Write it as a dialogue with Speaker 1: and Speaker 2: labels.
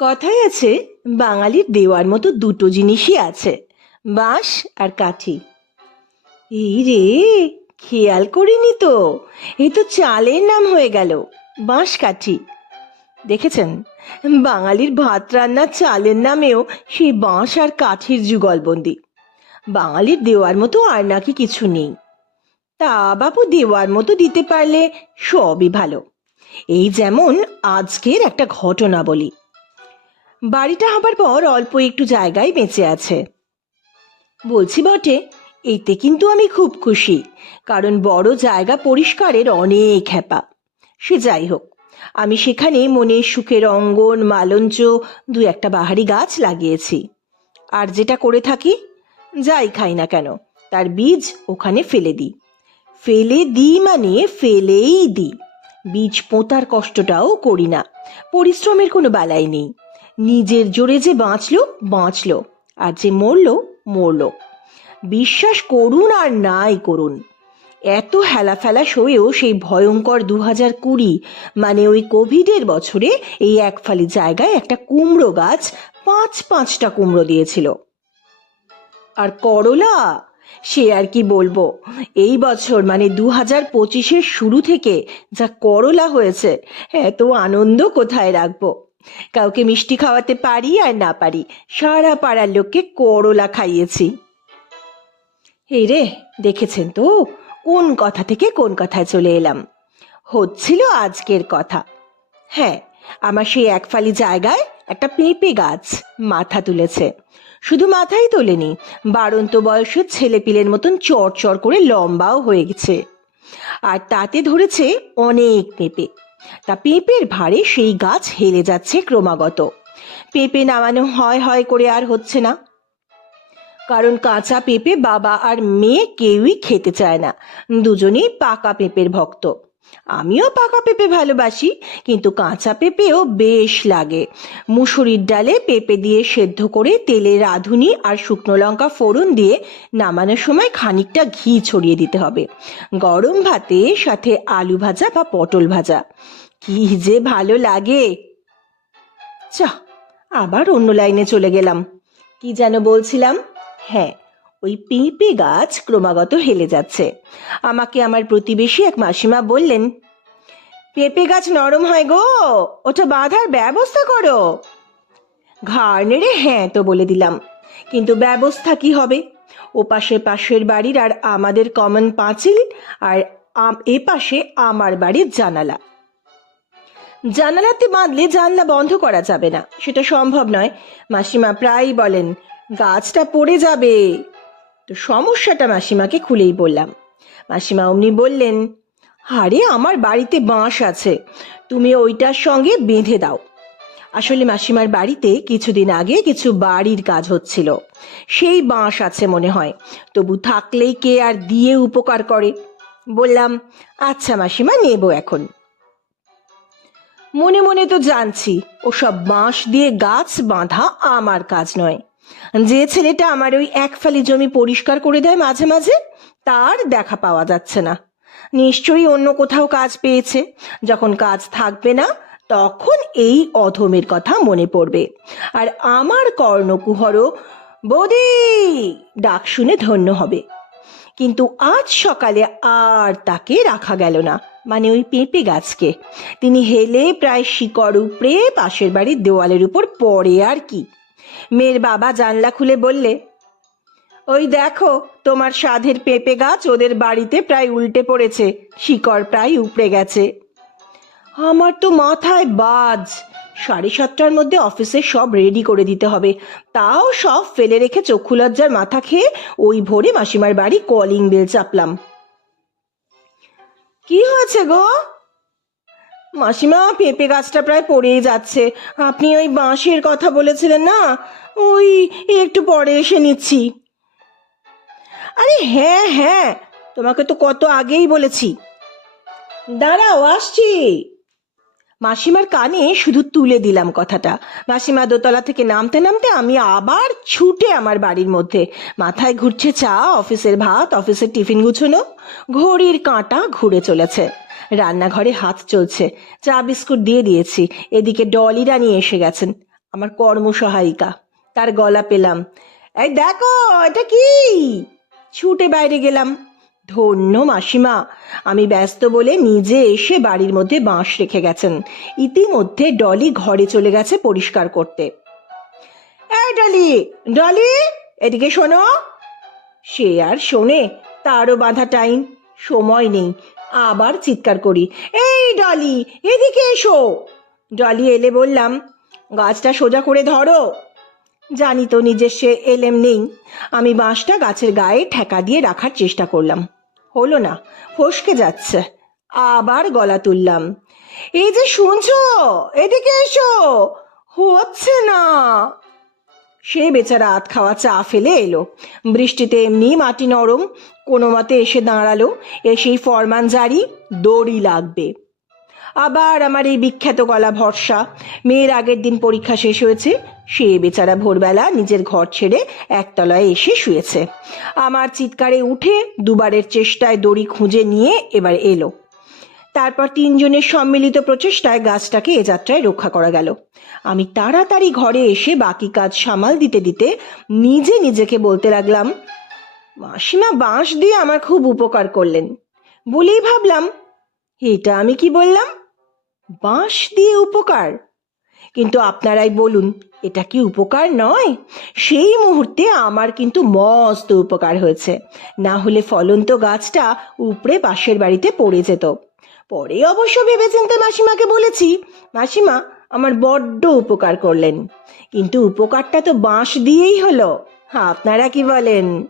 Speaker 1: কথায় আছে, বাঙালির দেওয়ার মতো দুটো জিনিসই আছে, বাঁশ আর কাঠি। এই রে খেয়াল করিনি তো এই তো চালের নাম হয়ে গেল, বাঁশ কাঠি। দেখেছেন, বাঙালির ভাত রান্নার চালের নামেও সেই বাঁশ আর কাঠির যুগলবন্দি। বাঙালির দেওয়ার মতো আর নাকি কিছু নেই। তা বাপু দেওয়ার মতো দিতে পারলে সবই ভালো। এই যেমন আজকের একটা ঘটনা বলি। বাড়িটা হবার পর অল্প একটু জায়গায় বেঁচে আছে। বলছি, বটে, এতে কিন্তু আমি খুব খুশি, কারণ বড় জায়গা পরিষ্কারের অনেক হ্যাপা। সে যাই হোক, আমি সেখানে মনে সুখের অঙ্গন মালঞ্চ, দু একটা বাহারি গাছ লাগিয়েছি। আর যেটা করে থাকি, যাই খাই না কেন, তার বীজ ওখানে ফেলে দিই। ফেলে দিই মানে ফেলেই দিই। বীজ পোঁতার কষ্টটাও করি না, পরিশ্রমের কোনো বালাই নেই। নিজের জোরে যে বাঁচলো, বাঁচল। আর যে মরলো মরলো। বিশ্বাস করুন আর নাই করুন। এত হেলাফেলা সয়েও সেই ভয়ঙ্কর দু হাজার কুড়ি মানে ওই কোভিডের বছরে এই এক ফালি জায়গায় একটা কুমড়ো গাছ পাঁচ পাঁচটা কুমড়ো দিয়েছিল। আর করলা? সে আর কি বলব? এই বছর মানে দু হাজার পঁচিশের শুরু থেকে যা করলা হয়েছে, এত আনন্দ কোথায় রাখব? কাউকে মিষ্টি খাওয়াতে পারি আর না পারি, সারা পাড়ার লোককে করলা খাইয়েছি। এই রে, দেখেছেন তো? কোন কথা থেকে কোন কথায় চলে এলাম? হচ্ছিল আজকের কথা। হ্যাঁ আমার সেই এক ফালি জায়গায় একটা পেঁপে গাছ মাথা তুলেছে। শুধু মাথাই তোলেনি বারন্ত বয়সের ছেলেপিলের মতন চড় করে লম্বাও হয়ে গেছে। আর তাতে ধরেছে অনেক পেঁপে। তা পেঁপের ভারে সেই গাছ হেলে যাচ্ছে ক্রমাগত। পেঁপে নামানো হয় হয় করে আর হচ্ছে না। কারণ কাঁচা পেঁপে বাবা আর মেয়ে কেউই খেতে চায় না। দুজনেই পাকা পেঁপের ভক্ত। আমিও পাকা পেঁপে ভালোবাসি, কিন্তু কাঁচা পেঁপেও বেশ লাগে। মুসুরির ডালে পেঁপে দিয়ে সেদ্ধ করে তেলে রাঁধুনি আর শুকনো লঙ্কা ফোড়ন দিয়ে নামানোর সময় খানিকটা ঘি ছড়িয়ে দিতে হবে। গরম ভাতে সাথে আলু ভাজা বা পটল ভাজা। কি যে ভালো লাগে। চা আবার অন্য লাইনে চলে গেলাম। কি যেন বলছিলাম? হ্যাঁ ওই পেঁপে গাছ ক্রমাগত হেলে যাচ্ছে। আমাকে আমার প্রতিবেশী এক মাসিমা বললেন, পেঁপে গাছ নরম হয় গো, ওটা বাঁধার ব্যবস্থা করো। ঘাড় নেড়ে হ্যাঁ তো বলে দিলাম, কিন্তু ব্যবস্থা কি হবে? ও পাশে পাশের বাড়ির আর আমাদের কমন পাঁচিল আর এ পাশে আমার বাড়ির জানালা। জানালাতে বাঁধলে জানলা বন্ধ করা যাবে না, সেটা সম্ভব নয়। মাসিমা প্রায়ই বলেন, গাছটা পড়ে যাবে। তো সমস্যাটা মাসিমাকে খুলেই বললাম। মাসিমা অমনি বললেন, আরে, আমার বাড়িতে বাঁশ আছে, তুমি ওইটার সঙ্গে বেঁধে দাও। আসলে মাসিমার বাড়িতে কিছুদিন আগে কিছু বাড়ির কাজ হচ্ছিল। সেই বাঁশ আছে মনে হয়, তবু থাকলেই কে আর দিয়ে উপকার করে? বললাম আচ্ছা মাসিমা, নেব এখন। মনে মনে তো জানছি, ওসব বাঁশ দিয়ে গাছ বাঁধা আমার কাজ নয়। যে ছেলেটা আমার ওই এক ফালি জমি পরিষ্কার করে দেয় মাঝে মাঝে, তার দেখা পাওয়া যাচ্ছে না। নিশ্চয়ই অন্য কোথাও কাজ পেয়েছে। যখন কাজ থাকবে না, তখন এই অধমের কথা মনে পড়বে। আর আমার কর্ণকুহর বৌদি, ডাক শুনে ধন্য হবে। কিন্তু আজ সকালে আর তাকে রাখা গেল না মানে ওই পেঁপে গাছকে। তিনি হেলে প্রায় শিকড় উপড়ে পাশের বাড়ির দেওয়ালের উপর পড়ে আর কি। মেয়ের বাবা জানলা খুলে বললে, ওই দেখো, তোমার সাধের পেঁপে গাছ ওদের বাড়িতে প্রায় উল্টে পড়েছে, শিকড় প্রায় উপড়ে গেছে। আমার তো মাথায় বাজ। সাড়ে সাতটার মধ্যে অফিসে সব রেডি করে দিতে হবে। তাও সব ফেলে রেখে চক্ষু লজ্জার মাথা খেয়ে ওই ভোরে মাসিমার বাড়ি কলিং বেল চাপলাম। কি হয়েছে গো? মাসিমা, পেঁপে গাছটা প্রায় পড়েই যাচ্ছে। আপনি ওই বাঁশের কথা বলেছিলেন না? ওই একটু পরে এসে নিচ্ছি। আরে হ্যাঁ হ্যাঁ তোমাকে তো কত আগেই বলেছি। দাঁড়াও, আসছি। মাসিমার কানে শুধু তুলে দিলাম কথাটা। মাসিমা দোতলা থেকে নামতে নামতে আমি আবার ছুটে আমার বাড়ির মধ্যে। মাথায় ঘুরছে চা, অফিসের ভাত, অফিসের টিফিন গুছোনো, ঘড়ির কাঁটা ঘুরে চলেছে। রান্নাঘরে হাত চলছে। চা বিস্কুট দিয়ে দিয়েছি। এদিকে ডলিরা নিয়ে এসে গেছেন, আমার কর্মসহায়িকা। তার গলা পেলাম। এই দেখো, এটা কি? ছুটে বাইরে গেলাম। ধন্য মাসিমা। আমি ব্যস্ত বলে নিজে এসে বাড়ির মধ্যে বাঁশ রেখে গেছেন। ইতিমধ্যে ডলি ঘরে চলে গেছে পরিষ্কার করতে। ডলি ডলি, এদিকে শোনো। সে আর শোনে, তারও বাঁধা টাইম, সময় নেই। আবার চিৎকার করি, এই ডলি, এদিকে এসো। ডলি এলে বললাম, গাছটা সোজা করে ধরো। জানি তো নিজের সে এলেম নেই। আমি বাঁশটা গাছের গায়ে ঠেকা দিয়ে রাখার চেষ্টা করলাম। হলো না, ফসকে যাচ্ছে। আবার গলা তুললাম। এই যে শুনছো, এদিকে এসো। হচ্ছে না। সে বেচারা আত খাওয়া চা ফেলে এলো। বৃষ্টিতে এমনি মাটি নরম, কোনো মতে এসে দাঁড়াল, এসেই ফরমান জারি, দড়ি লাগবে। আবার আমার এই বিখ্যাত গলা ভরসা। মেয়ের আগের দিন পরীক্ষা শেষ হয়েছে, সে বেচারা ভোরবেলা নিজের ঘর ছেড়ে একতলায় এসে শুয়েছে। আমার চিৎকারে উঠে দুবারের চেষ্টায় দড়ি খুঁজে নিয়ে এবার এলো। তারপর তিনজনের সম্মিলিত প্রচেষ্টায় গাছটাকে এ যাত্রায় রক্ষা করা গেল। আমি তাড়াতাড়ি ঘরে এসে বাকি কাজ সামাল দিতে দিতে নিজে নিজেকে বলতে লাগলাম, মাসিমা বাঁশ দিয়ে আমার খুব উপকার করলেন। বলেই ভাবলাম, এটা আমি কি বললাম? বাঁশ দিয়ে উপকার। কিন্তু আপনারাই বলুন, এটা কি উপকার নয়? সেই মুহূর্তে আমার কিন্তু মস্ত উপকার হয়েছে। না হলে ফলন্ত গাছটা উপড়ে পাশের বাড়িতে পড়ে যেত। পরে অবশ্য ভেবেচিন্তে মাসিমাকে বলেছি, মাসিমা, আমার বড্ড উপকার করলেন। কিন্তু উপকারটা তো বাঁশ দিয়েই হলো। আপনারা কি বলেন?